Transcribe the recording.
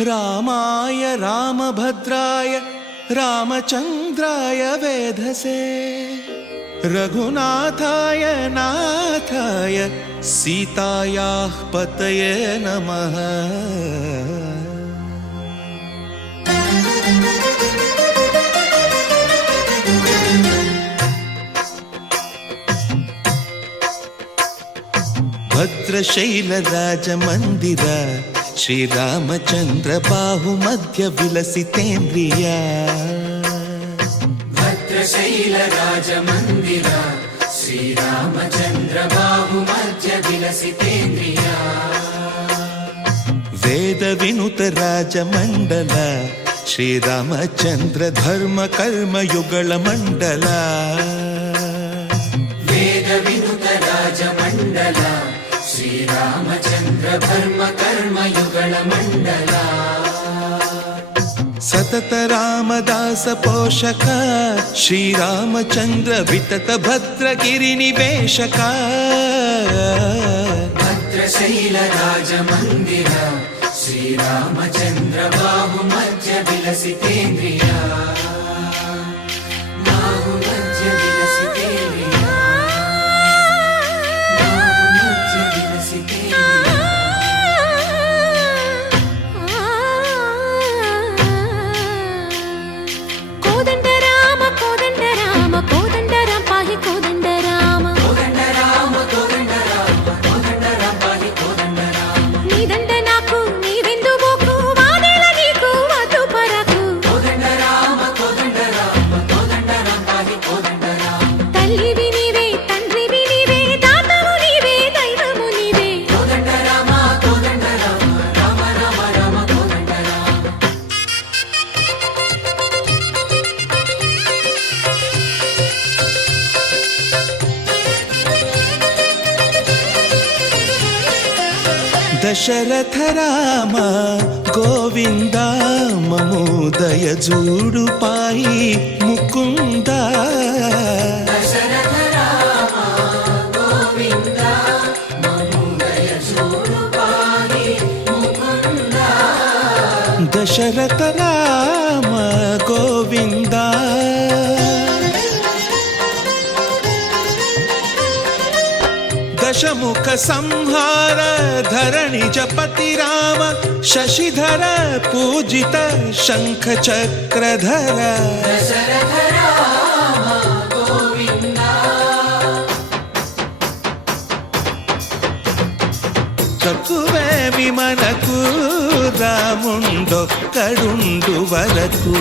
रामाय रामभद्राय रामचन्द्राय वेधसे रघुनाथाय नाथाय सीतायाः पतये नमः। भद्रशैलराजमन्दिर श्रीरामचन्द्र बाहुमध्य विलसितेन्द्रिया। भद्रशैलराजमन्दिर श्रीरामचन्द्र बाहुमध्य विलसितेन्द्रिया। वेदविनुत राजमण्डल श्रीरामचन्द्र धर्म कर्म युगल मण्डल। वेदविनुत राजमण्डल श्रीरामचन्द्र धर्म कर्म युगल मण्डल। सतत रामदास पोषक श्रीरामचन्द्र वितत भद्रगिरि निवेशक। भद्रशैलराजमन्दिर श्रीरामचन्द्र बाहुमध्य विलसितेन्द्रिया। बाहुमध्य विलसितेन्द्रिया। बाहुमध्य विलसितेन्द्रिया। कोदंड राम कोदंड राम पाहि कोदंड राम। कोदंड राम कोदंड राम कोदंड राम पाहि कोदंड राम। नी దండ నాకు నీ విందు బోకు వాదేల నీకు వద్దు పరకు। కోదండ రామ పాహి కోదండ రామ। తల్లివి నీవే తండ్రివి నీవే దాతవు నీవే దైవము నీవే। కోదండ రామ రామ రామ రామ కోదండ రామ। दशरथ राम गोविंद ममोदय जूडु पाई मुकुंद। दशरथ राम गोविंद ममोदय जूडु पाहि मुकुंद। दशरथ राम गोविंद दशमुख संहार धरणि जपति राम शशिधर पूजित शंख चक्रधर। दशरथ राम गोविंद। चकुवे विमनकु रामुंडొక్కడుండు వరకు।